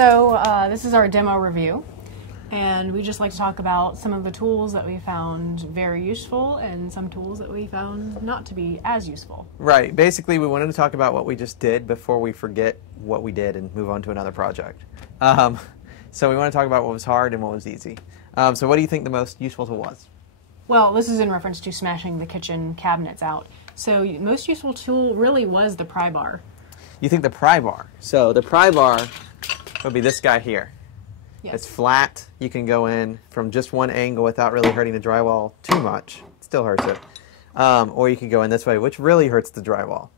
So this is our demo review, and we just like to talk about some of the tools that we found very useful and some tools that we found not to be as useful. Right. Basically, we wanted to talk about what we just did before we forget what we did and move on to another project. So we want to talk about what was hard and what was easy. So what do you think the most useful tool was? Well, this is in reference to smashing the kitchen cabinets out. So the most useful tool really was the pry bar. You think the pry bar. So the pry bar would be this guy here. Yes. It's flat. You can go in from just one angle without really hurting the drywall too much. It still hurts it. Or you can go in this way, which really hurts the drywall.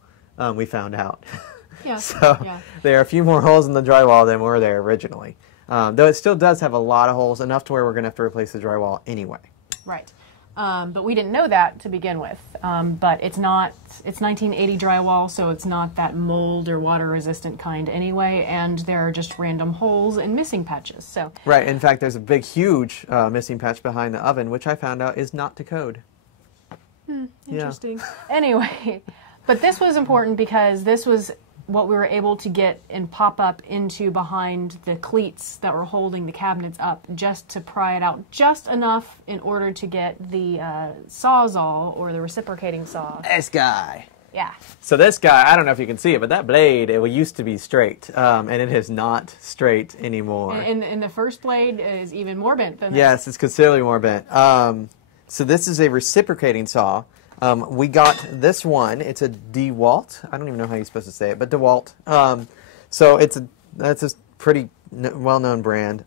We found out. Yeah. So there are a few more holes in the drywall than were there originally. Though it still does have a lot of holes, enough to where we're going to have to replace the drywall anyway. Right. But we didn't know that to begin with. But it's 1980 drywall, so it's not that mold or water resistant kind anyway, and there are just random holes and missing patches. So right. In fact, there's a big, huge missing patch behind the oven, which I found out is not to code. Interesting. Yeah. Anyway, but this was important because this was what we were able to get and pop up into behind the cleats that were holding the cabinets up, just to pry it out just enough in order to get the Sawzall, or the reciprocating saw. This guy. Yeah. So this guy, I don't know if you can see it, but that blade, it used to be straight, and it is not straight anymore. And the first blade is even more bent than this. Yes, it's considerably more bent. So this is a reciprocating saw. We got this one. It's a DeWalt. I don't even know how you're supposed to say it, but DeWalt. So that's a pretty well-known brand.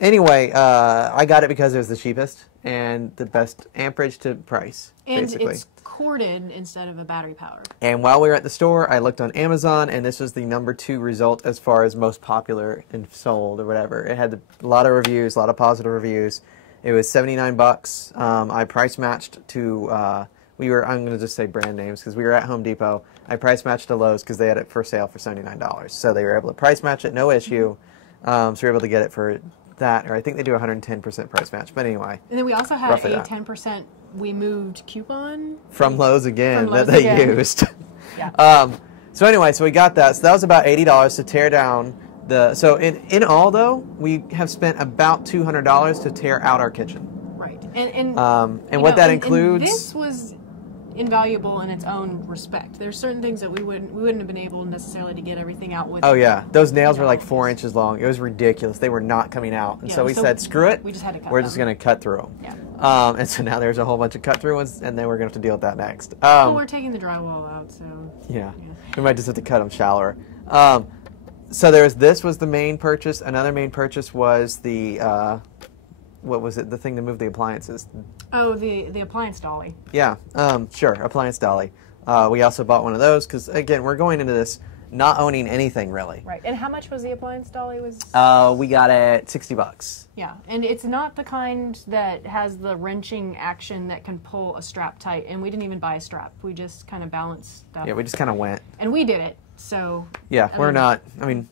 Anyway, I got it because it was the cheapest and the best amperage to price, and basically. It's corded instead of a battery power. And while we were at the store, I looked on Amazon, and this was the #2 result as far as most popular and sold or whatever. It had a lot of reviews, a lot of positive reviews. It was $79. I price matched to, I'm going to just say brand names because we were at Home Depot. I price matched to Lowe's because they had it for sale for $79. So they were able to price match it, no issue. So we were able to get it for that, or I think they do 110% price match. But anyway. And then we also had a 10% we moved coupon. From Lowe's again, from Lowe's that they again. used. Yeah. So anyway, so we got that. So that was about $80 to tear down the, so in all though, we have spent about $200 to tear out our kitchen. Right. And what that includes. And this was invaluable in its own respect. There's certain things that we wouldn't have been able necessarily to get everything out with. Oh yeah, those nails were like 4 inches long. It was ridiculous. They were not coming out, and so we said, screw it. We just had to cut We're them. just going to cut through them. Yeah. And so now there's a whole bunch of cut through ones, and then we're going to have to deal with that next. Well, we're taking the drywall out, so yeah, we might just have to cut them shallower. So this was the main purchase. Another main purchase was the what was it? The thing to move the appliances. Oh, the appliance dolly. Yeah, sure, appliance dolly. We also bought one of those because, again, we're going into this not owning anything really. Right. And how much was the appliance dolly? We got it $60. Yeah, and it's not the kind that has the wrenching action that can pull a strap tight. And we didn't even buy a strap. We just kind of balanced stuff. Yeah, we just kind of went. And we did it. So yeah, we're not. I mean,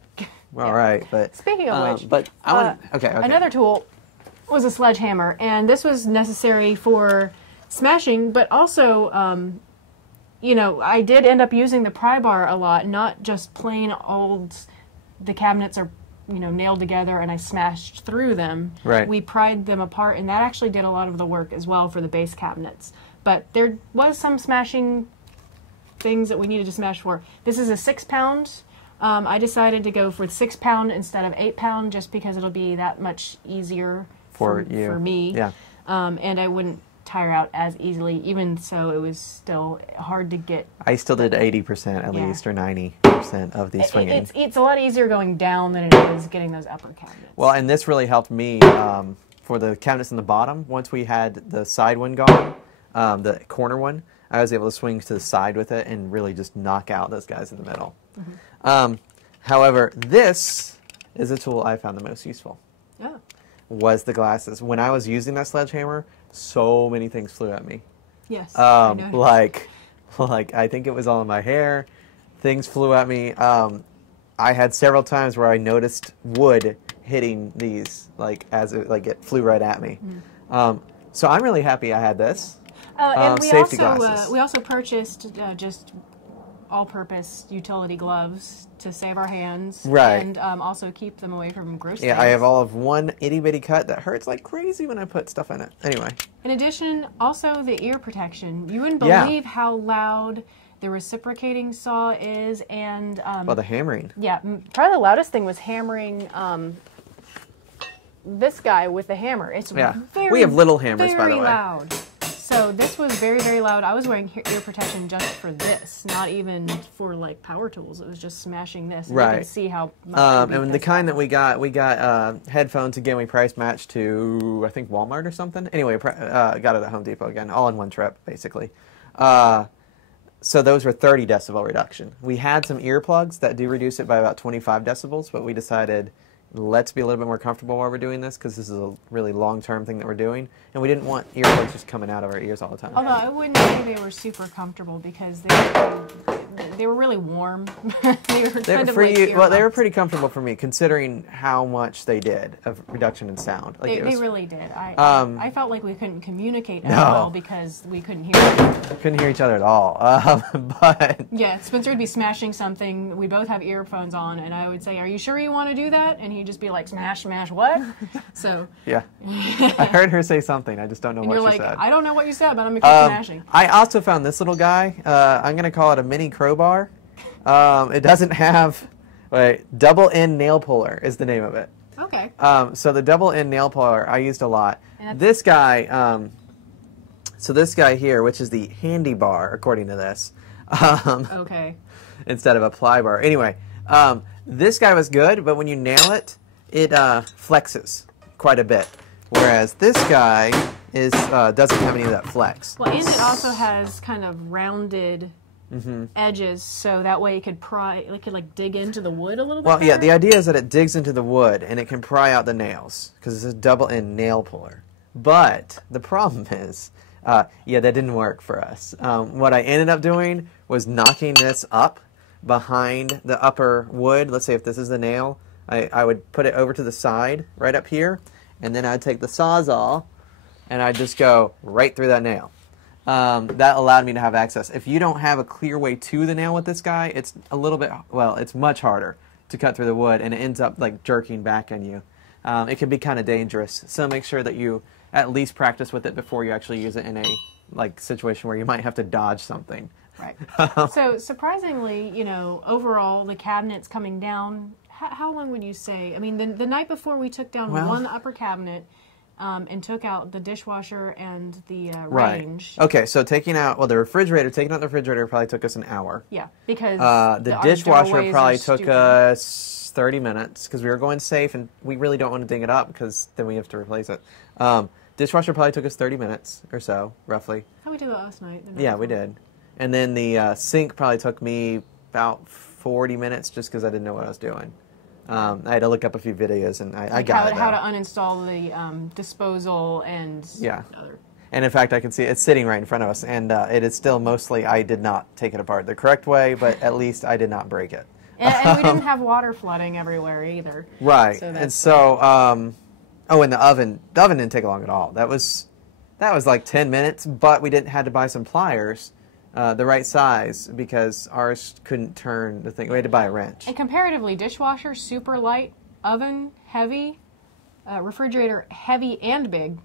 we're all right, but speaking of which, but I want. Okay. Another tool was a sledgehammer, and this was necessary for smashing, but also, you know, I did end up using the pry bar a lot, not just plain old. The cabinets are, you know, nailed together, and I smashed through them. Right. We pried them apart, and that actually did a lot of the work as well for the base cabinets. But there was some smashing things that we needed to smash for. This is a 6-pound. I decided to go for 6-pound instead of 8-pound just because it'll be that much easier for me. Yeah. And I wouldn't tire out as easily. Even so, it was still hard to get. I still did 80% at least, or 90% of the swinging. It's a lot easier going down than it is getting those upper cabinets. Well, and this really helped me for the cabinets in the bottom. Once we had the side one gone, the corner one, I was able to swing to the side with it and really just knock out those guys in the middle. Mm-hmm. However, this is a tool I found the most useful. Yeah. Was the glasses. When I was using that sledgehammer, so many things flew at me. Yes. Like I think it was all in my hair. Things flew at me. I had several times where I noticed wood hitting these, like as it flew right at me. Mm. So I'm really happy I had this. And safety glasses. We also purchased just all-purpose utility gloves to save our hands. Right. And also keep them away from gross Yeah, things. I have all of one itty-bitty cut that hurts like crazy when I put stuff in it. Anyway. In addition, also the ear protection. You wouldn't Yeah. believe how loud the reciprocating saw is, and Well, the hammering. yeah, probably the loudest thing was hammering this guy with the hammer. It's very, we have little hammers, by the way. very loud. So this was very, very loud. I was wearing ear protection just for this, not even for like power tools. It was just smashing this. And right. You can see how much and the kind that we got headphones again. We price matched to I think Walmart or something. Anyway, got it at Home Depot again, all in one trip basically. So those were 30 decibel reduction. We had some earplugs that do reduce it by about 25 decibels, but we decided let's be a little bit more comfortable while we're doing this because this is a really long-term thing that we're doing, and we didn't want earplugs just coming out of our ears all the time. Although I wouldn't say they were super comfortable because they were really warm. They were kind of for like you, well, they were earmuffs. pretty comfortable for me considering how much they did of reduction in sound. Like They it was, really did. I felt like we couldn't communicate as well because we couldn't hear each other. couldn't hear each other at all. But Yeah, Spencer would be smashing something. We both have earphones on, and I would say, "Are you sure you want to do that?" And he'd just be like, "Smash, smash, what?" So yeah, I heard her say something. I just don't know and what you're she like, said. "I don't know what you said, but I'm gonna keep smashing." I also found this little guy. I'm going to call it a mini crowbar. It doesn't have, double end nail puller is the name of it. Okay. So the double end nail puller I used a lot. This guy, so this guy here, which is the handy bar, according to this, Okay. instead of a ply bar. Anyway, this guy was good, but when you nail it, it flexes quite a bit. Whereas this guy is doesn't have any of that flex. Well, and it also has kind of rounded edges, so that way it could like dig into the wood a little bit. Well, yeah, better. the idea is that it digs into the wood and it can pry out the nails because it's a double end nail puller. But the problem is, yeah, that didn't work for us. What I ended up doing was knocking this up behind the upper wood. Let's say if this is the nail, I would put it over to the side right up here, and then I'd take the Sawzall and I'd just go right through that nail. That allowed me to have access. If you don't have a clear way to the nail with this guy, it's a little bit, well, it's much harder to cut through the wood, and it ends up like jerking back on you. It can be kind of dangerous, so make sure that you at least practice with it before you actually use it in a situation where you might have to dodge something. Right. So surprisingly, overall the cabinets coming down. How long would you say? I mean, the night before we took down one upper cabinet. And took out the dishwasher and the range. Okay, so taking out the refrigerator probably took us an hour. Yeah, because the dishwasher probably took us 30 minutes because we were going safe and we really don't want to ding it up because then we have to replace it. Dishwasher probably took us 30 minutes or so, roughly. How we did that last night? Yeah, we did. And then the sink probably took me about 40 minutes just because I didn't know what I was doing. I had to look up a few videos, and I got it. How to uninstall the disposal and other. And in fact, I can see it's sitting right in front of us, and it is still mostly I did not take it apart the correct way, but at least I did not break it. And we didn't have water flooding everywhere either. Right. So and so, and the oven didn't take long at all. That was like 10 minutes, but we had to buy some pliers. The right size because ours couldn't turn the thing. We had to buy a wrench. And comparatively, dishwasher, super light, oven, heavy, refrigerator, heavy and big.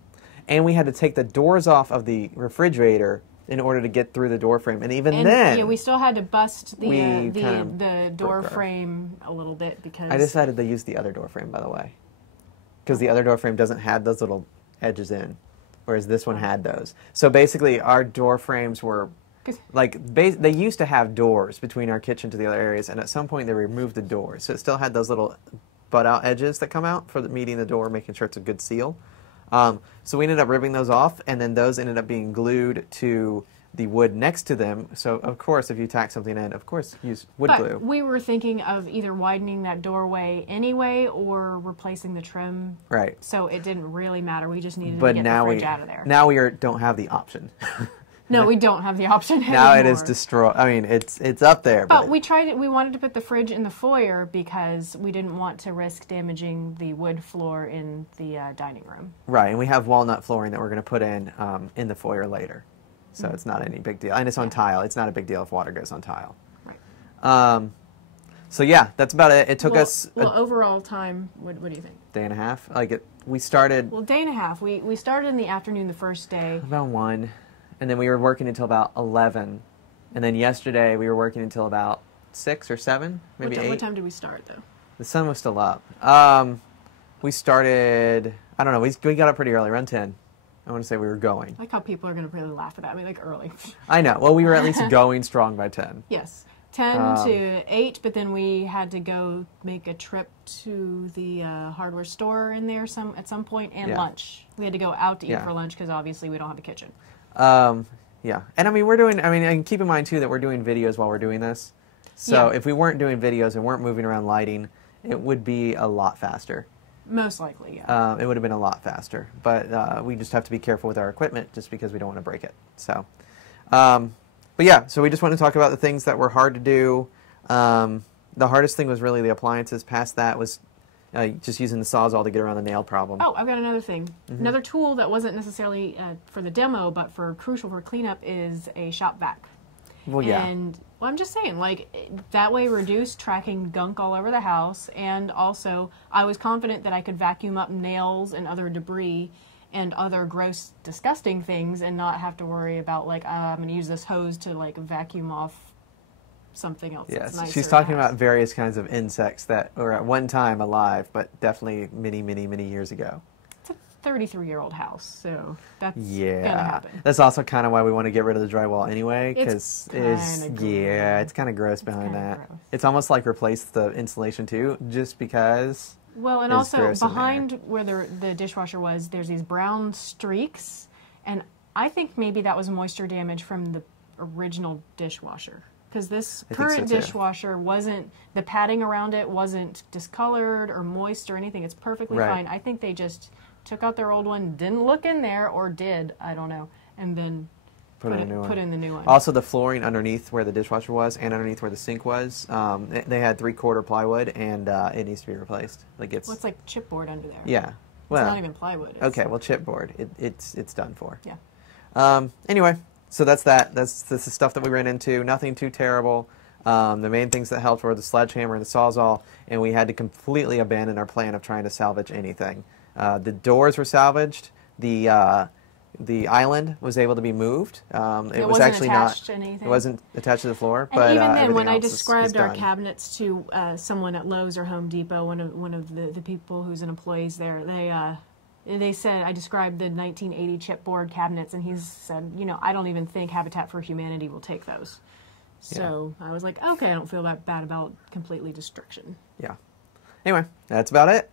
And we had to take the doors off of the refrigerator in order to get through the door frame. And then... we still had to bust the door broke frame a little bit because... I decided to use the other door frame, by the way. Because the other door frame doesn't have those little edges in, whereas this one had those. So basically, our door frames were... they used to have doors between our kitchen to the other areas, and at some point they removed the doors. So it still had those little butt-out edges that come out for meeting the door, making sure it's a good seal. So we ended up ripping those off, and then those ended up being glued to the wood next to them. So, of course, if you tack something in, of course, use wood glue. We were thinking of either widening that doorway anyway or replacing the trim. Right. So it didn't really matter. We just needed to get the fridge out of there. Now we don't have the option. No, we don't have the option anymore. Now it is destroyed. I mean, it's up there. But we tried it. We wanted to put the fridge in the foyer because we didn't want to risk damaging the wood floor in the dining room. Right, and we have walnut flooring that we're going to put in the foyer later. So it's not any big deal. And it's on tile. It's not a big deal if water goes on tile. Right. So yeah, that's about it. It took us Well, overall time, what do you think? day and a half. We started Well, day and a half. We started in the afternoon the first day. about 1, and then we were working until about 11, and then yesterday we were working until about 6 or 7, maybe 8. What time did we start, though? The sun was still up. We started, I don't know, we got up pretty early, around 10. I want to say we were going. I like how people are going to really laugh at that. I mean, like, early. I know. Well, we were at least going strong by 10. Yes. 10 to 8, but then we had to go make a trip to the hardware store in there at some point, and lunch. We had to go out to eat for lunch because obviously we don't have a kitchen. Yeah. And I mean, and keep in mind too that we're doing videos while we're doing this. So if we weren't doing videos and weren't moving around lighting, it would be a lot faster. Most likely, yeah. It would have been a lot faster. But we just have to be careful with our equipment just because we don't want to break it. So, but yeah, so we just want to talk about the things that were hard to do. The hardest thing was really the appliances. Past that was just using the Sawzall to get around the nail problem. Oh, I've got another thing. Another tool that wasn't necessarily for the demo, but crucial for cleanup is a shop vac. Well, yeah. And well, I'm just saying, like, that way reduce tracking gunk all over the house, and also I was confident that I could vacuum up nails and other debris and other gross, disgusting things and not have to worry about, like, I'm going to use this hose to, like, vacuum off something else. Yes, that's she's talking about various kinds of insects that were at one time alive, but definitely many, many, many years ago. It's a 33-year-old house, so that's gonna Yeah, happen. that's also kind of why we want to get rid of the drywall anyway, because it's kind of gross behind that. gross. It's almost like replace the insulation too, just because. Well, and it's also gross in behind where the dishwasher was, there's these brown streaks, and I think maybe that was moisture damage from the original dishwasher. Because this current dishwasher wasn't, the padding around it wasn't discolored or moist or anything. It's perfectly fine. I think they just took out their old one, didn't look in there, or did, I don't know, and then put in the new one. Also, the flooring underneath where the dishwasher was and underneath where the sink was, they had 3/4 plywood, and it needs to be replaced. It's like chipboard under there. Yeah. Well, it's not even plywood. Okay, well, chipboard. It's done for. Yeah. Anyway. So that's that. That's the stuff that we ran into. Nothing too terrible. The main things that helped were the sledgehammer and the Sawzall, and we had to completely abandon our plan of trying to salvage anything. The doors were salvaged. The island was able to be moved. It was actually not. It wasn't attached to the floor. And but even then, when I else described is our done. cabinets to someone at Lowe's or Home Depot, one of the people who's an employees there, they said, I described the 1980 chipboard cabinets, and he said, I don't even think Habitat for Humanity will take those. So I was like, okay, I don't feel that bad about completely destruction. Yeah. Anyway, that's about it.